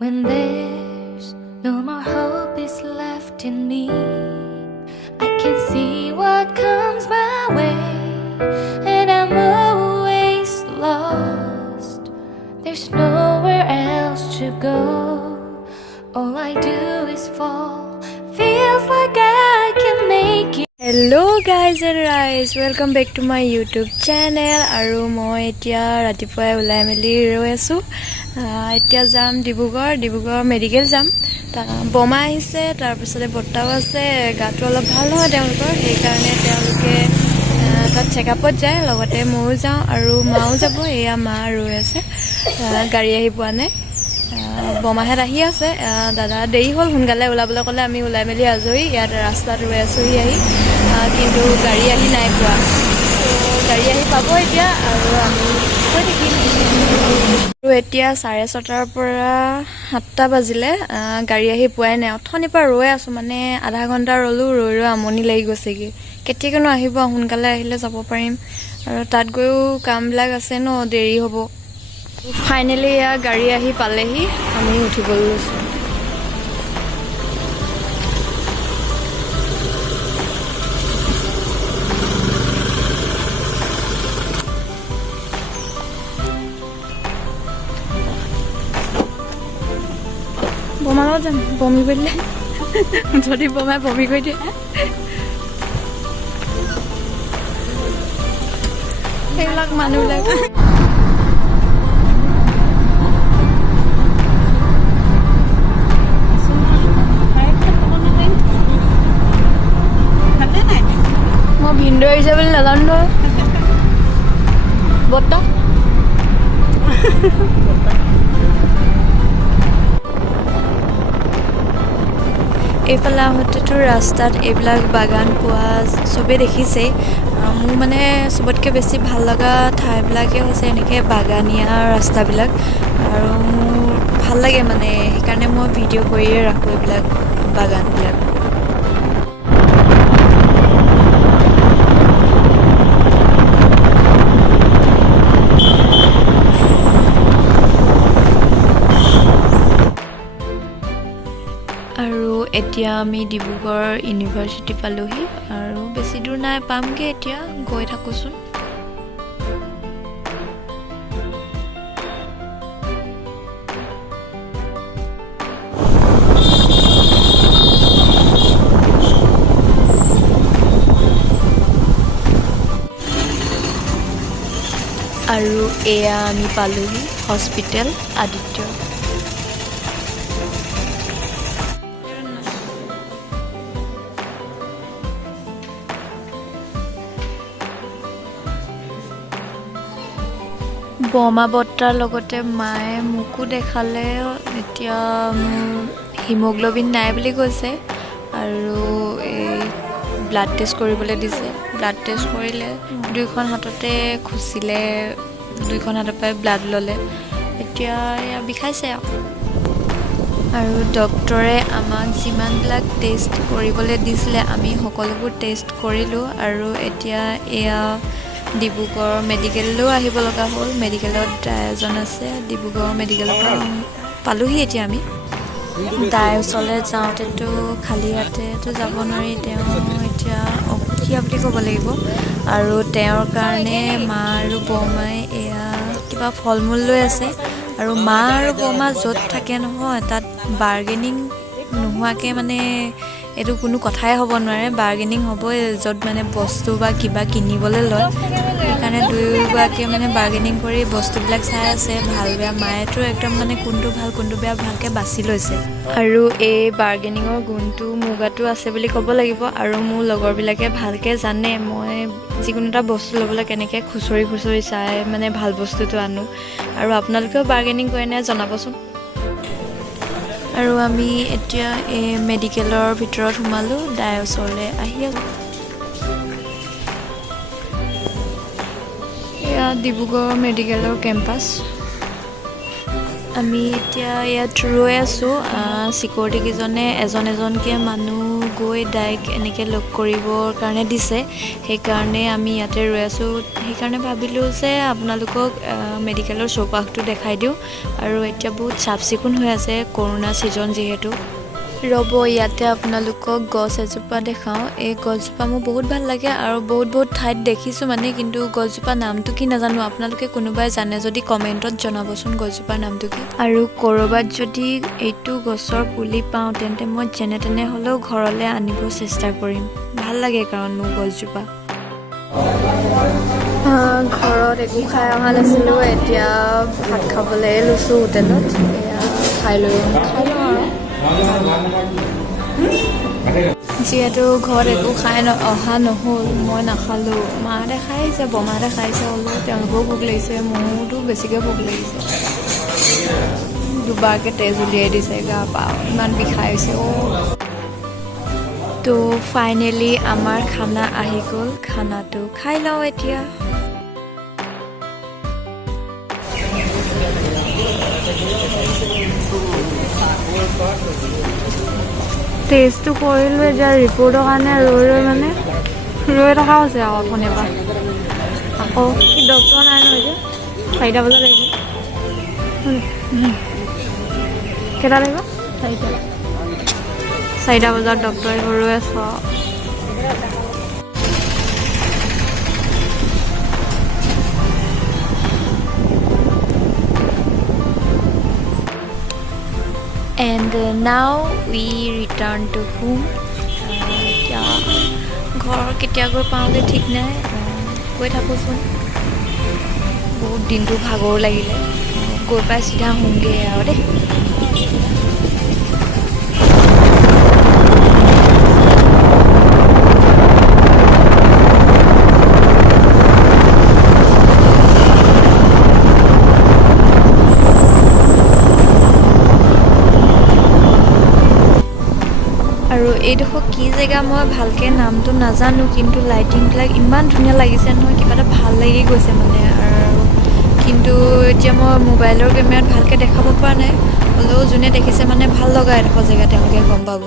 When there's no more hope is left in me, I can see what comes my way, and I'm always lost. There's nowhere else to go. All I do is fall. Feels like I can make it. Hello guys and guys, welcome back to my YouTube channel. Aru moi etia ratipuai ulai meli roi asu. Etia jam Dibrugarh medical jam. Ta boma ahise tar pisode bottao ase gato olop bhal hoy teolokor ei karone teoloke tat check up ot jay logote moi jao aru mao jabo eya ma roi ase gari ahi poane বমাহে আহি আছে দাদা দেৰি হল হুনগালে ওলাবলৈ কলে আমি ওলাই মেলি আজৰি ইয়াত ৰাস্তাত ৰৈ আছো আহি কিন্তু গাড়ী আহি নাই পোৱা গাড়ী আহি পাব এতিয়া আৰু আমি কৈ থাকিম আৰু এতিয়া 6:30ৰ পৰা 7টা বাজিলে গাড়ী আহি পোৱাই নাই অথনিৰ পৰা ৰৈ আছো মানে আধা ঘণ্টা ৰলো ৰৈ আমনি লাগি গৈছেগে কেতিয়াকনো আহিব হুনগালে আহিলে যাব পাৰিম আৰু তাত গৈও কামবিলাক আছে ন দেৰি হ'ব Finally, ya gari ahi palehi, ami uthi bollu. Boma lo jam, bomi belle. Jodi boma bomi koi die. Elak manu lag. ভিন্ডো হিসে বলে নাজানো বত্তা এইফালে আহোঁতেতো ৰাস্তাত এইবিলাক বাগান পোৱা চবেই দেখিছে মোৰ মানে চবতকৈ বেছি ভাল লগা ঠাইবিলাকে হৈছে এনেকৈ বাগানীয়া ৰাস্তাবিলাক আৰু মোৰ ভাল লাগে মানে সেইকাৰণে মই ভিডিঅ' কৰিয়ে ৰাখোঁ এইবিলাক বাগানবিলাক এতিয়া আমি ডিব্ৰুগড় ইউনিভাৰ্চিটি পালোহি আৰু বেছি দূৰ নাই পামগে এতিয়া গৈ থাকোচোন আৰু এয়া আমি পালোহি হস্পিটেল আদিত্য বমা বত্তাৰ লগতে মায়ে মুকু দেখালে এতিয়া হিমোগ্লোবিন নাই বুলি কৈছে আৰু এই ব্লাড টেষ্ট কৰিবলৈ দিছে ব্লাড টেষ্ট কৰিলে দুইখন হাততে খুচিলে দুইখন হাতৰ পৰা ব্লাড ল'লে এতিয়া এয়া বিষাইছে আৰু ডক্টৰে আমাক যিমানবিলাক টেষ্ট কৰিবলৈ দিছিলে আমি সকলোবোৰ টেষ্ট কৰিলোঁ আৰু এতিয়া এয়া ডিব্ৰুগড় মেডিকেললৈও আহিব লগা হ'ল মেডিকেলত এজন আছে ডিব্ৰুগড় মেডিকেলৰ পৰা পালোহি এতিয়া আমি তাইৰ ওচৰলৈ যাওঁতেতো খালী হাতেতো যাব নোৱাৰি তেওঁ এতিয়া অসুখীয়া বুলি ক'ব লাগিব আৰু তেওঁৰ কাৰণে মা আৰু বৰমাই এয়া কিবা ফল মূল লৈ আছে আৰু মা আৰু বৰমা য'ত থাকে নহয় তাত বাৰ্গেনিং নোহোৱাকৈ মানে এইটো কোনো কথাই হ'ব নোৱাৰে বাৰ্গেনিং হ'বই য'ত মানে বস্তু বা কিবা কিনিবলৈ লয় সেইকাৰণে দুয়োগৰাকীয়ে মানে বাৰ্গেনিং কৰি বস্তুবিলাক চাই আছে ভাল বেয়া মায়েতো একদম মানে কোনটো ভাল কোনটো বেয়া ভালকৈ বাছি লৈছে আৰু এই বাৰ্গেনিঙৰ গুণটো মোৰ গাতো আছে বুলি ক'ব লাগিব আৰু মোৰ লগৰবিলাকে ভালকৈ জানে মই যিকোনো এটা বস্তু ল'বলৈ কেনেকৈ খুচৰি চাই মানে ভাল বস্তুটো আনো আৰু আপোনালোকেও বাৰ্গেনিং কৰে নে জনাবচোন আৰু আমি এতিয়া এই মেডিকেলৰ ভিতৰত সোমালোঁ দাইৰ ওচৰলৈ আহি আছোঁ এয়া ডিব্ৰুগড় মেডিকেলৰ কেম্পাছ আমি এতিয়া ইয়াত ৰৈ আছোঁ ছিকিউৰিটিকেইজনে এজনকৈ মানুহ গৈ ডাইৰেক্ট এনেকৈ লগ কৰিবৰ কাৰণে দিছে সেইকাৰণে আমি ইয়াতে ৰৈ আছোঁ সেইকাৰণে ভাবিলোঁ যে আপোনালোকক মেডিকেলৰ চৌপাশটো দেখাই দিওঁ আৰু এতিয়া বহুত চাফ চিকুণ হৈ আছে কৰোণা ছিজন যিহেতু ৰ'ব ইয়াতে আপোনালোকক গছ এজোপা দেখাওঁ এই গছজোপা মোৰ বহুত ভাল লাগে আৰু বহুত ঠাইত দেখিছোঁ মানে কিন্তু গছজোপা নামটো কি নাজানো আপোনালোকে কোনোবাই জানে যদি কমেণ্টত জনাবচোন গছজোপাৰ নামটো কি আৰু ক'ৰবাত যদি এইটো গছৰ পুলি পাওঁ তেন্তে মই যেনে তেনে হ'লেও ঘৰলৈ আনিব চেষ্টা কৰিম ভাল লাগে কাৰণ মোৰ গছজোপা ঘৰত একো খাই অহা নাছিলোঁ এতিয়া ভাত খাবলৈ লৈছোঁ হোটেলত খাই লওঁ আৰু যিহেতু ঘৰত একো খাই অহা নহ'ল মই নাখালোঁ মাহঁতে খাইছে বমাহঁতে খাইছে হ'লেও তেওঁলোকেও ভোক লাগিছে মোৰতো বেছিকৈ ভোক লাগিছে দুবাৰকৈ তেজ উলিয়াই দিছে গা পা ইমান বিষাইছে তো ফাইনেলি আমাৰ খানা আহি গ'ল খানাটো খাই লওঁ এতিয়া টেষ্টটো কৰিলোঁ এতিয়া ৰিপৰ্টৰ কাৰণে ৰৈ থকা হৈছে আৰু অথনিৰ পৰা আকৌ কি ডক্তৰ নাই নহয় এতিয়া 4টা বজাত লাগিব কেইটা লাগিব 4টা বজাত ডক্তৰ আহিব ৰৈ আছোঁ And now we return to home. এতিয়া ঘৰ কেতিয়া গৈ পাওঁগৈ ঠিক নাই গৈ থাকোঁচোন বহুত দিনটো ভাগৰো লাগিলে গৈ পাই চিধা হোমগৈ আৰু দেই আৰু এইডোখৰ কি জেগা মই ভালকৈ নামটো নাজানো কিন্তু লাইটিংবিলাক ইমান ধুনীয়া লাগিছে নহয় কিবা এটা ভাল লাগি গৈছে মানে আৰু কিন্তু এতিয়া মই মোবাইলৰ কেমেৰাত ভালকৈ দেখাব পৰা নাই হ'লেও যোনে দেখিছে মানে ভাল লগা এডোখৰ জেগা তেওঁলোকে গম পাব